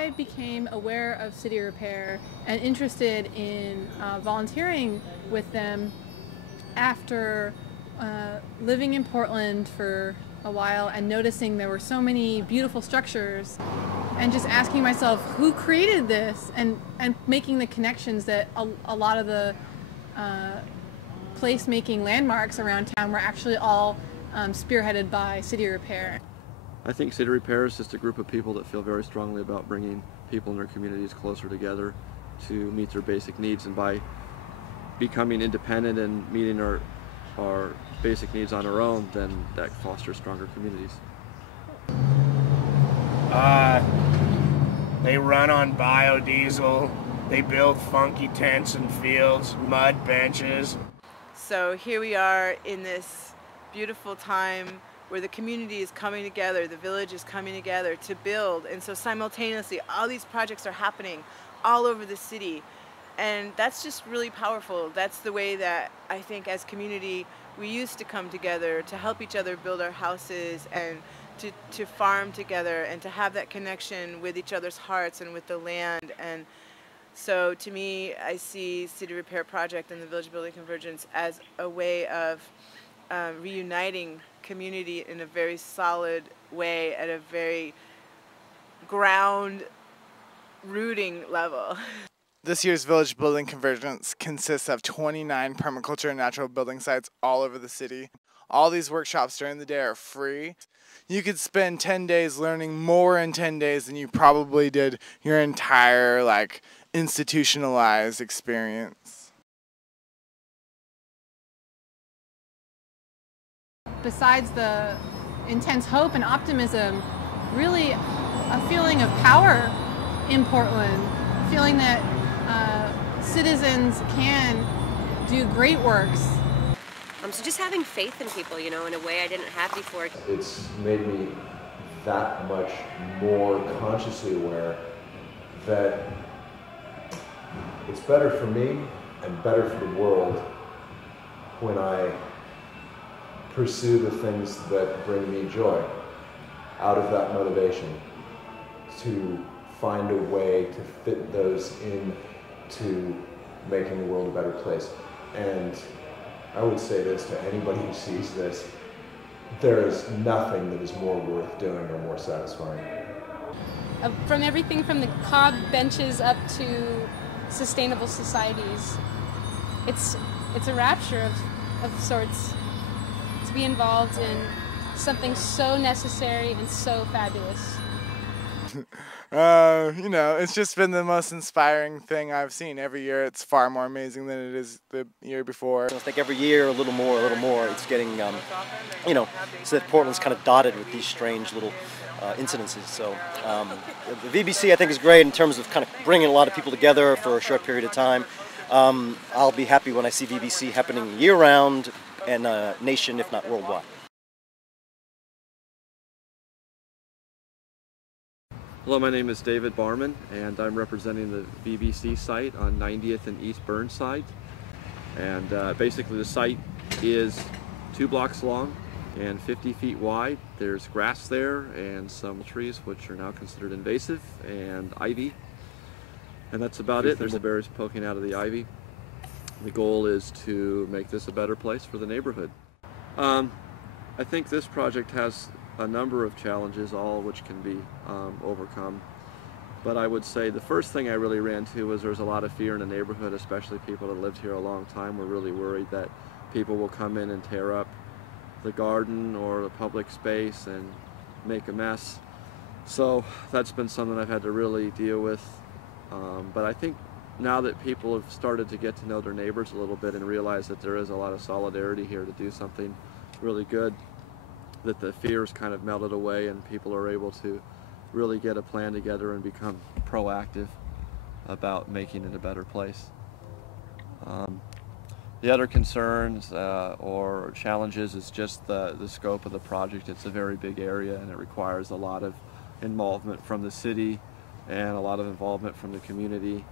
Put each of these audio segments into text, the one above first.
I became aware of City Repair and interested in volunteering with them after living in Portland for a while and noticing there were so many beautiful structures and just asking myself who created this, and making the connections that a lot of the place-making landmarks around town were actually all spearheaded by City Repair. I think City Repair is just a group of people that feel very strongly about bringing people in their communities closer together to meet their basic needs, and by becoming independent and meeting our basic needs on our own, then that fosters stronger communities. They run on biodiesel, they build funky tents and fields, mud benches. So here we are in this beautiful time where the community is coming together, the village is coming together to build, and so simultaneously all these projects are happening all over the city. And that's just really powerful. That's the way that I think as community we used to come together to help each other build our houses and to farm together and to have that connection with each other's hearts and with the land. And so to me, I see City Repair Project and the Village Building Convergence as a way of reuniting community in a very solid way at a very ground rooting level. This year's Village Building Convergence consists of 29 permaculture and natural building sites all over the city. All these workshops during the day are free. You could spend 10 days learning more in 10 days than you probably did your entire institutionalized experience. Besides the intense hope and optimism, really a feeling of power in Portland, feeling that citizens can do great works. So just having faith in people, in a way I didn't have before. It's made me that much more consciously aware that it's better for me and better for the world when I pursue the things that bring me joy. Out of that motivation to find a way to fit those into making the world a better place. And I would say this to anybody who sees this: there is nothing that is more worth doing or more satisfying. From everything from the cob benches up to sustainable societies, it's a rapture of sorts to be involved in something so necessary and so fabulous. It's just been the most inspiring thing I've seen. Every year it's far more amazing than it is the year before. It's like every year a little more. It's getting, so that Portland's kind of dotted with these strange little incidences. So the VBC I think is great in terms of kind of bringing a lot of people together for a short period of time. I'll be happy when I see VBC happening year-round and nation, if not worldwide. Hello, my name is David Barman, and I'm representing the VBC site on 90th and East Burnside. And basically the site is 2 blocks long and 50 feet wide. There's grass there and some trees which are now considered invasive, and ivy. And that's about it. There's berries poking out of the ivy. The goal is to make this a better place for the neighborhood. I think this project has a number of challenges, all of which can be overcome. But I would say the first thing I really ran to was there's a lot of fear in the neighborhood, especially people that lived here a long time were really worried that people will come in and tear up the garden or the public space and make a mess. So that's been something I've had to really deal with. But I think now that people have started to get to know their neighbors a little bit and realize that there is a lot of solidarity here to do something really good, that the fears kind of melted away and people are able to really get a plan together and become proactive about making it a better place. The other concerns or challenges is just the scope of the project. It's a very big area and it requires a lot of involvement from the city and a lot of involvement from the community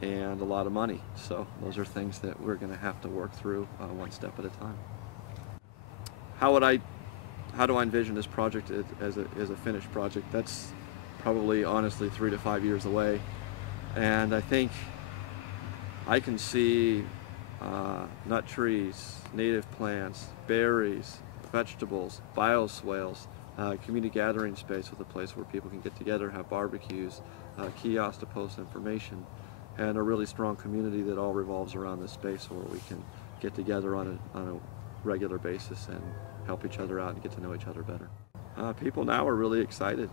and a lot of money. So those are things that we're going to have to work through one step at a time. How do I envision this project as a finished project? That's probably honestly 3 to 5 years away. And I think I can see nut trees, native plants, berries, vegetables, bioswales, community gathering space with a place where people can get together, have barbecues, kiosks to post information, and a really strong community that all revolves around this space where we can get together on a regular basis and help each other out and get to know each other better. People now are really excited.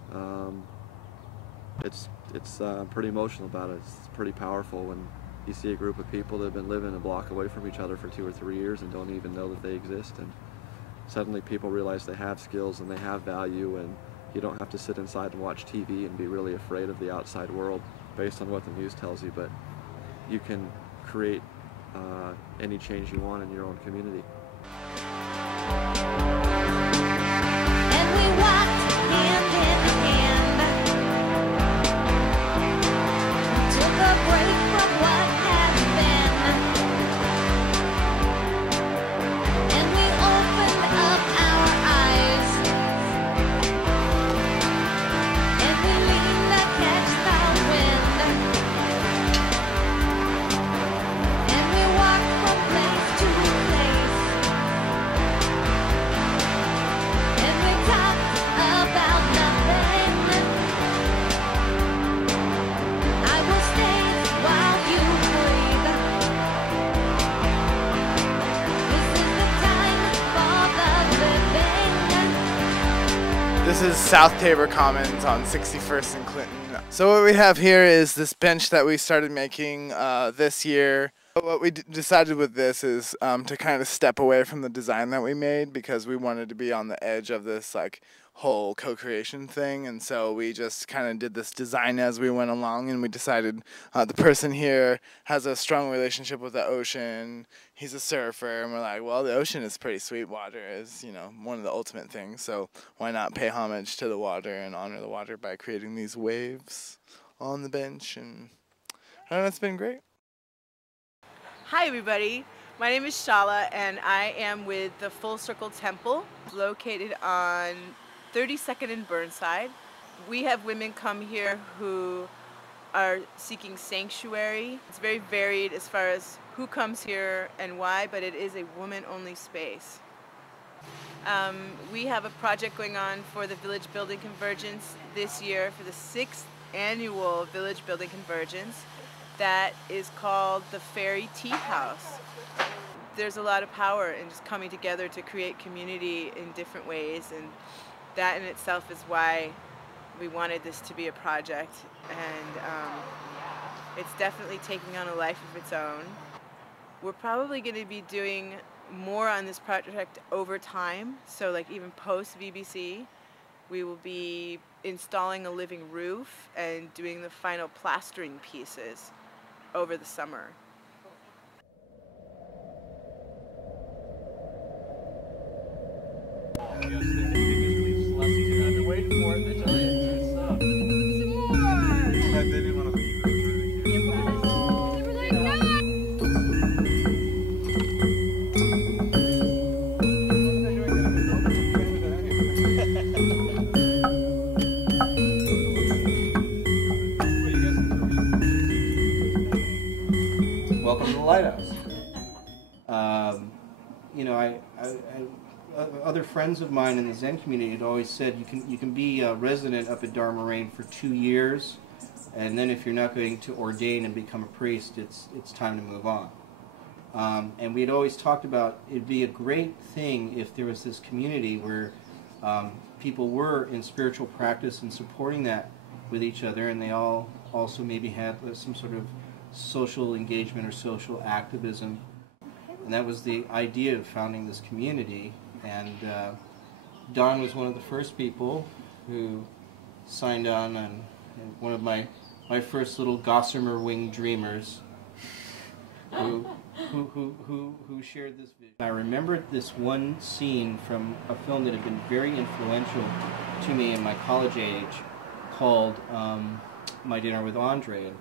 It's pretty emotional about it. It's pretty powerful when you see a group of people that have been living a block away from each other for 2 or 3 years and don't even know that they exist, and suddenly people realize they have skills and they have value, and you don't have to sit inside and watch TV and be really afraid of the outside world based on what the news tells you, but you can create any change you want in your own community. And we walked hand in hand, took a break from what had been, and we opened up our eyes, and we leaned to catch the wind, and we walked from place to place, and we talked about nothing. I will stay while you breathe. This is the time for the living. This is South Tabor Commons on 61st and Clinton. So what we have here is this bench that we started making this year. What we decided with this is to kind of step away from the design that we made, because we wanted to be on the edge of this like whole co-creation thing, and so we just kind of did this design as we went along, and we decided the person here has a strong relationship with the ocean. He's a surfer, and we're like, well, the ocean is pretty sweet. Water is, you know, one of the ultimate things, so why not pay homage to the water and honor the water by creating these waves on the bench, and I don't know, it's been great. Hi everybody, my name is Shala and I am with the Full Circle Temple located on 32nd and Burnside. We have women come here who are seeking sanctuary. It's very varied as far as who comes here and why, but it is a woman-only space. We have a project going on for the Village Building Convergence this year for the 6th annual Village Building Convergence. That is called the Fairy Tea House. There's a lot of power in just coming together to create community in different ways, and that in itself is why we wanted this to be a project, and it's definitely taking on a life of its own. We're probably going to be doing more on this project over time, so like even post VBC. We will be installing a living roof and doing the final plastering pieces over the summer. Welcome to the Lighthouse. You know, other friends of mine in the Zen community had always said you can be a resident up at Dharma Rain for 2 years, and then if you're not going to ordain and become a priest, it's time to move on. And we had always talked about it'd be a great thing if there was this community where people were in spiritual practice and supporting that with each other, and they all also maybe had some sort of social engagement or social activism. And that was the idea of founding this community. And Don was one of the first people who signed on, and one of my first little gossamer winged dreamers who shared this vision. I remembered this one scene from a film that had been very influential to me in my college age called My Dinner with Andre.